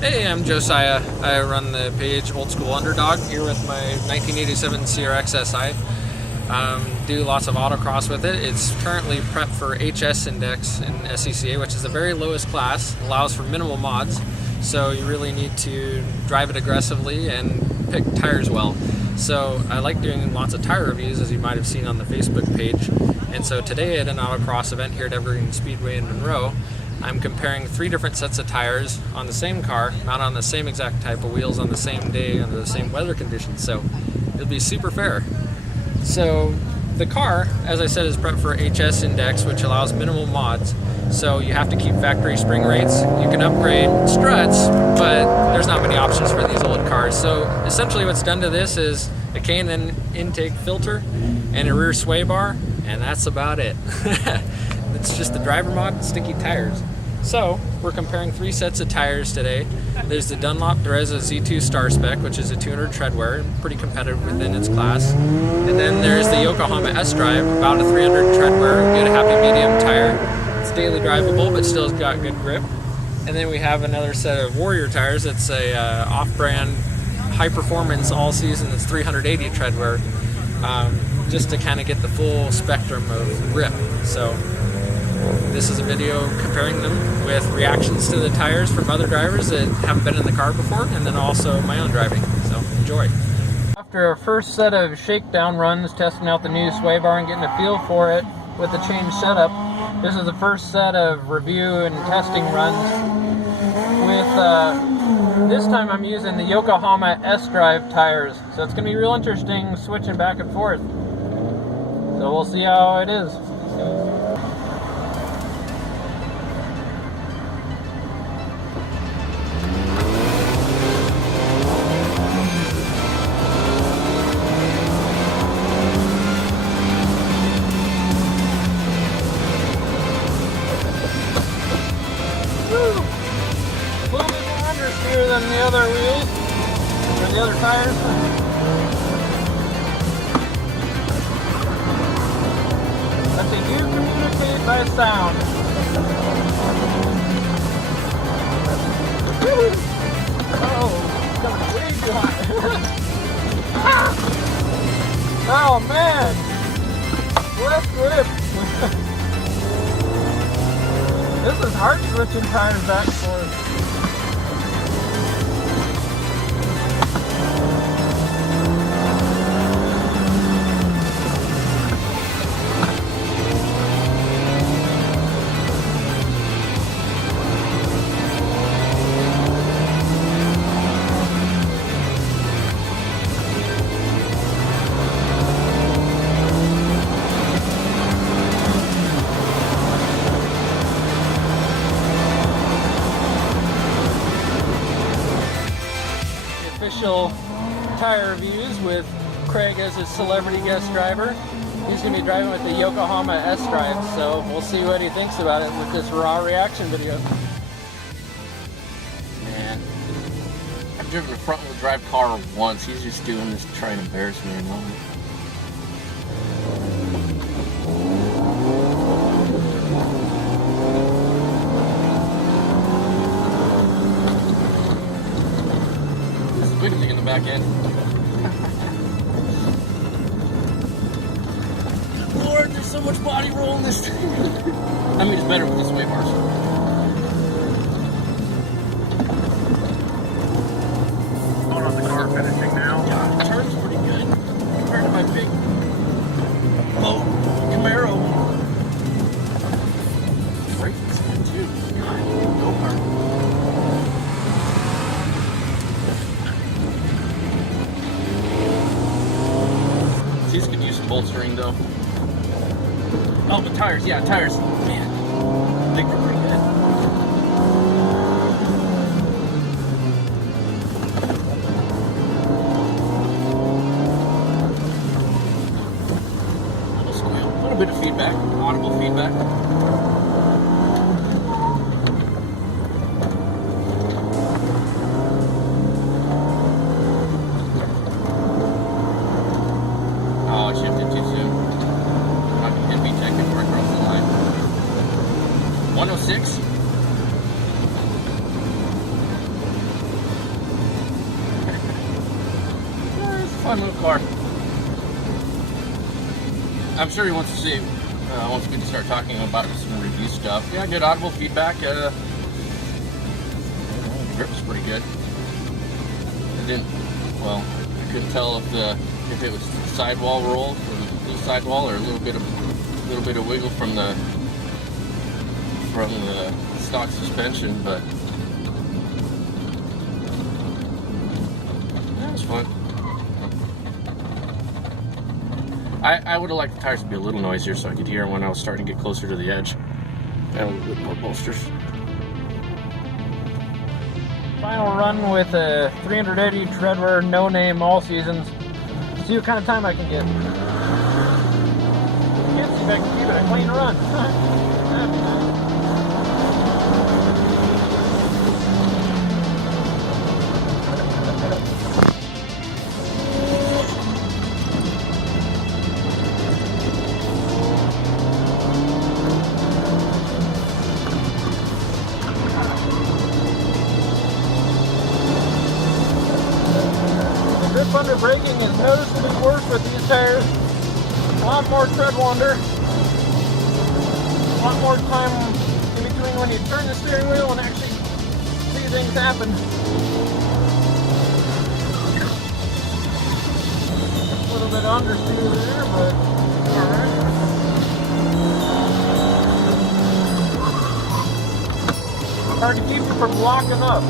Hey, I'm Josiah. I run the page Old School Underdog here with my 1987 CRX SI. Do lots of autocross with it. It's currently prepped for HS Index in SCCA, which is the very lowest class, allows for minimal mods. So you really need to drive it aggressively and pick tires well. So I like doing lots of tire reviews, as you might have seen on the Facebook page. And so today at an autocross event here at Evergreen Speedway in Monroe, I'm comparing 3 different sets of tires on the same car, not on the same exact type of wheels on the same day under the same weather conditions, so it'll be super fair. So the car, as I said, is prepped for HS Index, which allows minimal mods, so you have to keep factory spring rates. You can upgrade struts, but there's not many options for these old cars. So essentially what's done to this is a K&N intake filter and a rear sway bar, and that's about it. It's just the driver mod and sticky tires. So we're comparing 3 sets of tires today. There's the Dunlop Direzza Z2 Star-Spec, which is a 200 treadwear, pretty competitive within its class. And then there's the Yokohama S-Drive, about a 300 treadwear, good happy medium tire. It's daily drivable, but still has got good grip. And then we have another set of Warrior tires. It's a off-brand, high-performance all-season. It's 380 treadwear, just to kind of get the full spectrum of grip. So this is a video comparing them with reactions to the tires from other drivers that haven't been in the car before, and then also my own driving. So enjoy. After a first set of shakedown runs, testing out the new sway bar and getting a feel for it with the changed setup, this is the first set of review and testing runs. With this time I'm using the Yokohama S-Drive tires, so it's going to be real interesting switching back and forth. So we'll see how it is. Than the other wheels, or the other tires. But they do communicate by sound. Oh, it's coming way too hot. Oh man, left grip. This is hard switching tires back and forth. Official tire reviews with Craig as his celebrity guest driver. He's going to be driving with the Yokohama S-Drive, so we'll see what he thinks about it with this raw reaction video. Man, I've driven a front-wheel drive car once. He's just doing this to try and embarrass me, I know. Wiggling in the back end. Lord, there's so much body roll in this thing. I mean, it's better with the sway bars. Hold on the car finishing now. Yeah, it turns pretty good compared to my big Camaro. Braking's good too. Go hard. These could use some bolstering though. Oh, but tires, yeah, tires. Man, they were pretty good. Little squeal, a little bit of feedback, audible feedback. Oh, I shifted too soon. I can be checking before I cross the line. 106. Fun little car. I'm sure he wants to see, wants me to start talking about some review stuff. Yeah, good audible feedback. The grip's pretty good. I couldn't tell if it was sidewall roll or the sidewall, or a little bit of wiggle from the stock suspension, but that was fun. I would have liked the tires to be a little noisier so I could hear when I was starting to get closer to the edge. And a little bit more bolsters. Final run with a 380 treadwear, no name, all seasons. See what kind of time I can get. Can't see if I can keep it a clean run. Under braking is noticeably worse with these tires. A lot more tread wander. A lot more time in between when you turn the steering wheel and actually see things happen. A little bit understeer there, but alright. Hard to keep you from locking up.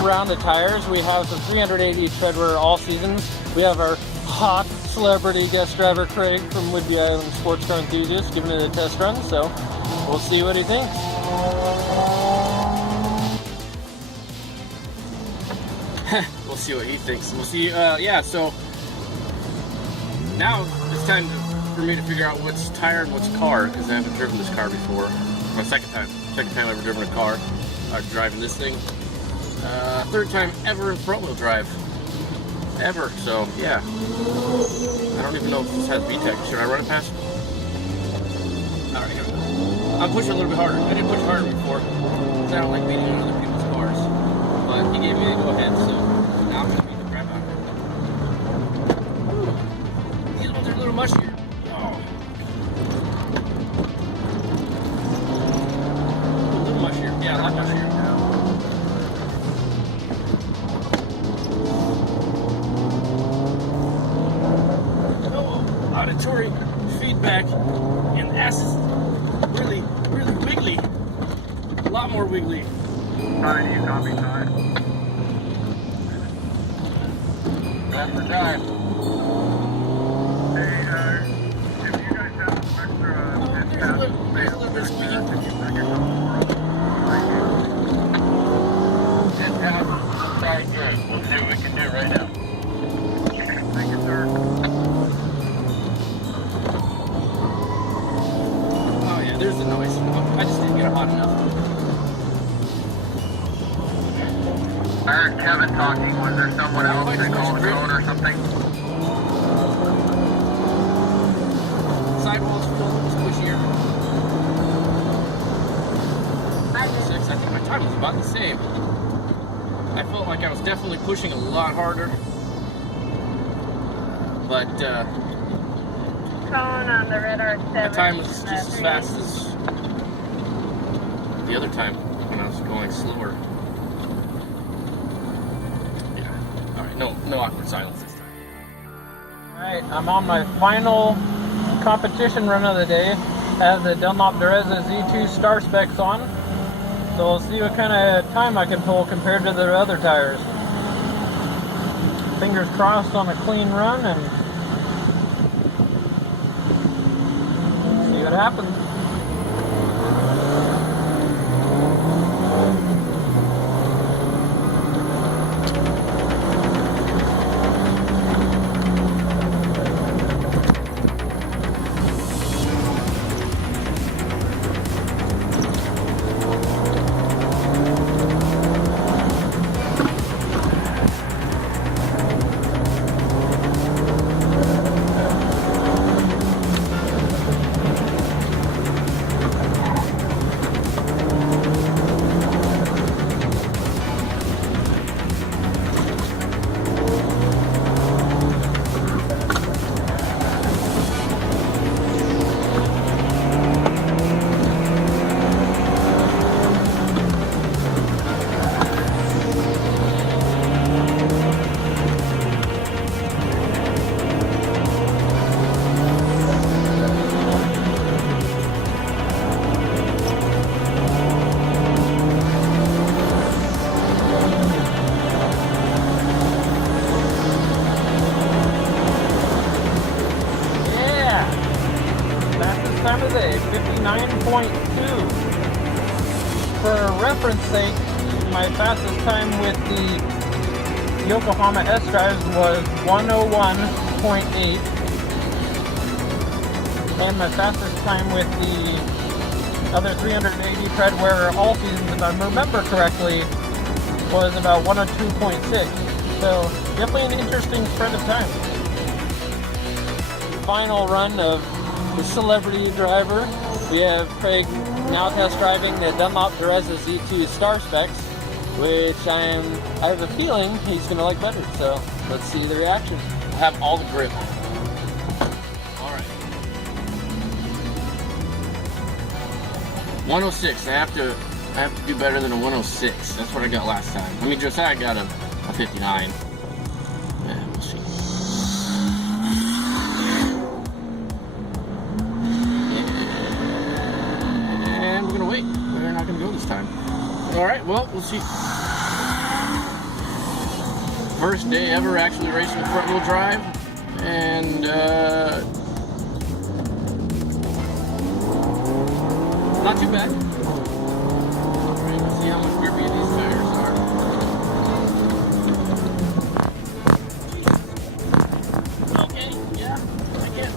Round of tires, we have some 380 treadwear all seasons. We have our hot celebrity guest driver Craig from Whidbey Island Sports Car Enthusiast giving it a test run, so we'll see what he thinks. We'll see what he thinks. We'll see. Yeah, so now it's time for me to figure out what's tire and what's car, because I haven't driven this car before. My second time I've ever driven a car. Driving this thing. Third time ever front wheel drive. Ever. So, yeah. I don't even know if this has VTEC. Should I run it past? Alright, here we go. I'm pushing a little bit harder. I didn't push harder before, because I don't like beating on other people's cars. But he gave me the go ahead, so now I'm going to beat the crap out of it. Ooh. These ones are a little mushier. Oh. A little mushier. Yeah, a lot mushier. Auditory feedback, and ass is really, really wiggly. A lot more wiggly. Sorry, you copy time. That's the drive. Hey, if you guys have some extra there's a little bit of squeaky. can you bring your phone for us? It's out. Try good. We'll see what we can do right now. Thank you, sir. There's the noise. I just didn't get it hot enough. I heard Kevin talking. Was there someone else that called the phone or something? Sidewalls feel a little squishier. 6. I think my time was about the same. I felt like I was definitely pushing a lot harder. But, on the radar 7. my time was just as fast as the other time when I was going slower. Yeah. Alright, no awkward silence this time. Alright, I'm on my final competition run of the day. I have the Dunlop Direzza Z2 Star-Specs on. So we'll see what kind of time I can pull compared to the other tires. Fingers crossed on a clean run and see what happens. for reference sake, my fastest time with the Yokohama S-Drive was 101.8, and my fastest time with the other 380 treadwear all seasons, if I remember correctly, was about 102.6. So definitely an interesting spread of time. Final run of the celebrity driver. We have Craig now test driving the Dunlop Direzza Z2 Star-Spec, which I have a feeling he's going to like better. So let's see the reaction. I have all the grip. All right. 106. I have to do better than a 106. That's what I got last time. I mean, Josiah got a 59. Yeah, we'll see. And we're gonna wait. We're not gonna go this time. All right. Well, we'll see. First day ever actually racing front wheel drive, and not too bad. Alright, let's see how much grippy these tires are. Okay, yeah, I get it.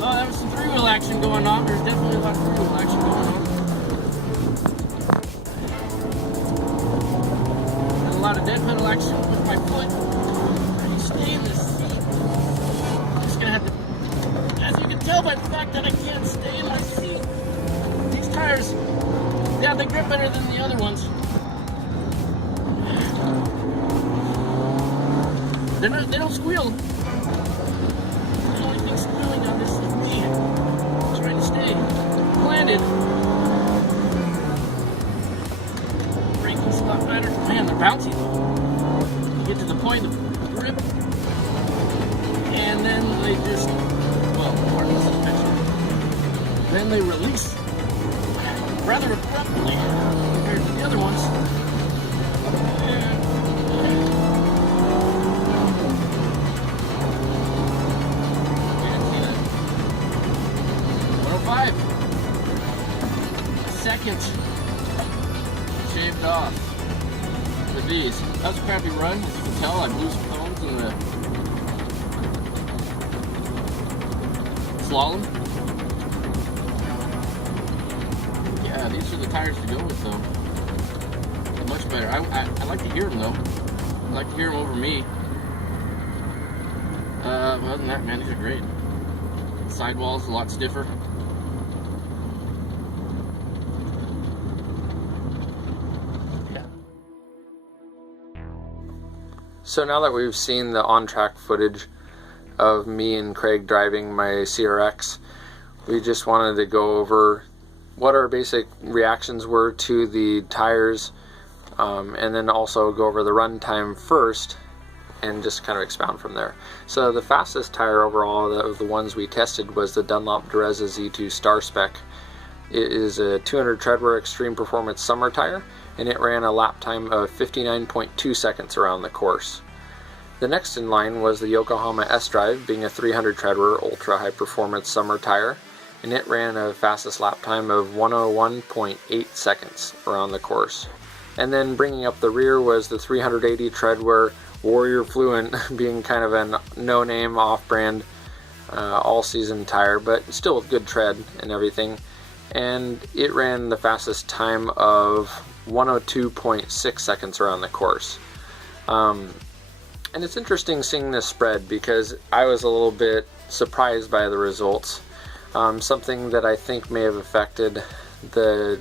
Oh, there was some three-wheel action going on. There's definitely a lot of three-wheel action going on. And a lot of dead pedal action with my foot. How do you stay in this seat? I'm just gonna have to, as you can tell by the fact that I can't stay in my seat. These tires, yeah, they grip better than the other ones. They don't squeal. The only thing squealing on this is me trying to stay planted. Braking's a lot better. Man, they're bouncy though. You get to the point of grip, and then they just, well, pardon this picture. Then they release rather abruptly compared to the other ones. Second shaved off with these. That was a crappy run, as you can tell. I blew some cones in the slalom. Yeah, these are the tires to go with, though. Much better. I like to hear them, though. I like to hear them over me. Other than that, man, these are great. Sidewall's a lot stiffer. So now that we've seen the on-track footage of me and Craig driving my CRX, we just wanted to go over what our basic reactions were to the tires, and then also go over the run time first and just kind of expound from there. So the fastest tire overall of the ones we tested was the Dunlop Direzza Z2 Star-Spec. It is a 200 treadwear extreme performance summer tire, and it ran a lap time of 59.2 seconds around the course. The next in line was the Yokohama S-Drive, being a 300 treadwear ultra high performance summer tire, and it ran a fastest lap time of 101.8 seconds around the course. And then bringing up the rear was the 380 treadwear Warrior Fluent, being kind of a no-name off-brand all-season tire, but still with good tread and everything. And it ran the fastest time of 102.6 seconds around the course. And it's interesting seeing this spread because I was a little bit surprised by the results. Something that I think may have affected the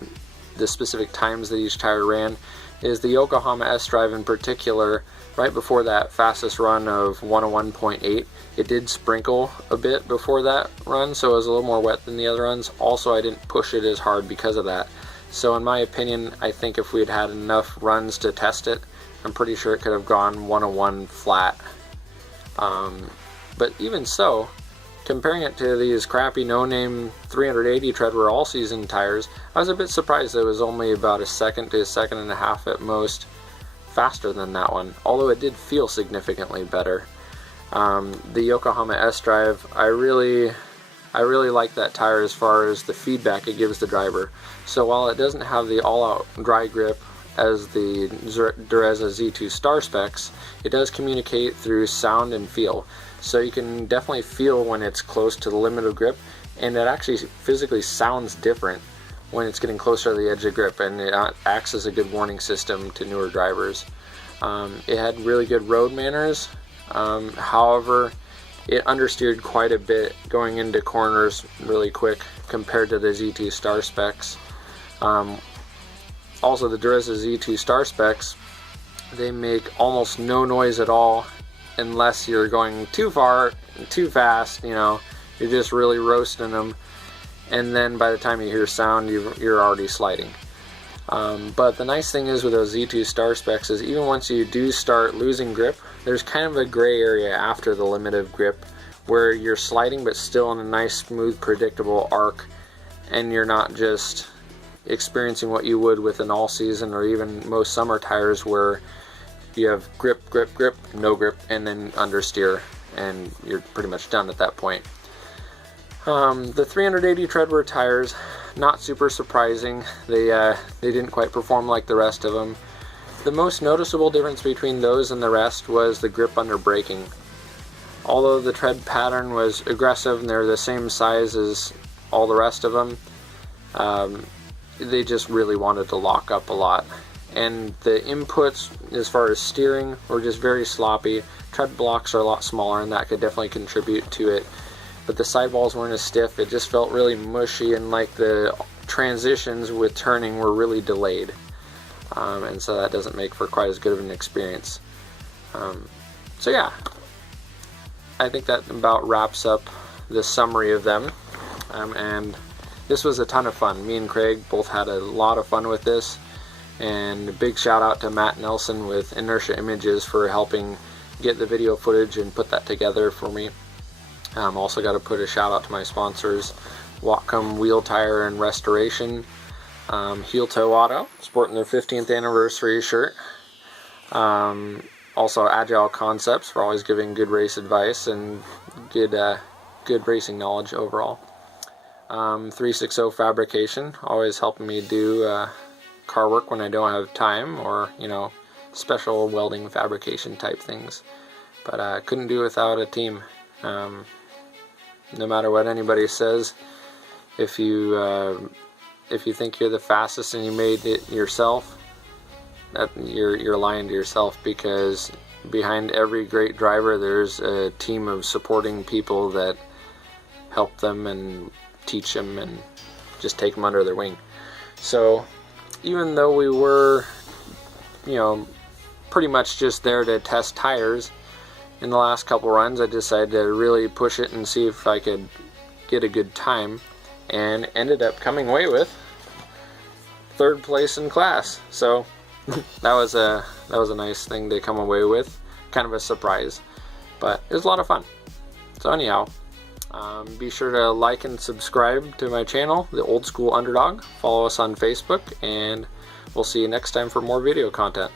specific times that each tire ran is the Yokohama S-Drive in particular. Right before that fastest run of 101.8, it did sprinkle a bit before that run, so it was a little more wet than the other runs. Also, I didn't push it as hard because of that. So in my opinion, I think if we had had enough runs to test it, I'm pretty sure it could have gone 101 flat. But even so, comparing it to these crappy no-name 380 treadwear all-season tires, I was a bit surprised that it was only about a second to a second and a half at most faster than that one, although it did feel significantly better. The Yokohama S-Drive, I I really like that tire as far as the feedback it gives the driver. So while it doesn't have the all-out dry grip as the Direzza Z2 Star-Specs, it does communicate through sound and feel. So you can definitely feel when it's close to the limit of grip, and it actually physically sounds different when it's getting closer to the edge of grip, and it acts as a good warning system to newer drivers. It had really good road manners, however it understeered quite a bit going into corners really quick compared to the Z2 Star-Specs. Also, the Direzza Z2 Star-Specs, they make almost no noise at all unless you're going too far, too fast, you know, you're just really roasting them, and then by the time you hear sound, you're already sliding. But the nice thing is with those Z2 Star-Specs is even once you do start losing grip, there's kind of a gray area after the limit of grip where you're sliding but still in a nice, smooth, predictable arc, and you're not just experiencing what you would with an all-season or even most summer tires where you have grip, grip, grip, no grip, and then understeer, and you're pretty much done at that point. The 380 treadwear tires, not super surprising. They didn't quite perform like the rest of them. The most noticeable difference between those and the rest was the grip under braking. Although the tread pattern was aggressive and they're the same size as all the rest of them, they just really wanted to lock up a lot. And the inputs as far as steering were just very sloppy. Tread blocks are a lot smaller, and that could definitely contribute to it. But the sidewalls weren't as stiff. It just felt really mushy, and like the transitions with turning were really delayed. And so that doesn't make for quite as good of an experience. So yeah, I think that about wraps up the summary of them. And this was a ton of fun. Me and Craig both had a lot of fun with this. And a big shout out to Matt Nelson with Inertia Images for helping get the video footage and put that together for me. Also got to put a shout out to my sponsors, Whatcom Wheel Tire and Restoration, HeelToe Auto, sporting their 15th anniversary shirt. Also Agile Concepts for always giving good race advice and good racing knowledge overall. 360 Fabrication, always helping me do car work when I don't have time, or you know, special welding fabrication type things. But I couldn't do it without a team. No matter what anybody says, if you think you're the fastest and you made it yourself, that you're lying to yourself, because behind every great driver there's a team of supporting people that help them and teach them and just take them under their wing. So even though we were, you know, pretty much just there to test tires, in the last couple runs I decided to really push it and see if I could get a good time, and ended up coming away with 3rd place in class. So that was a nice thing to come away with, kind of a surprise, but it was a lot of fun. So anyhow, be sure to like and subscribe to my channel, The Old School Underdog. Follow us on Facebook, and we'll see you next time for more video content.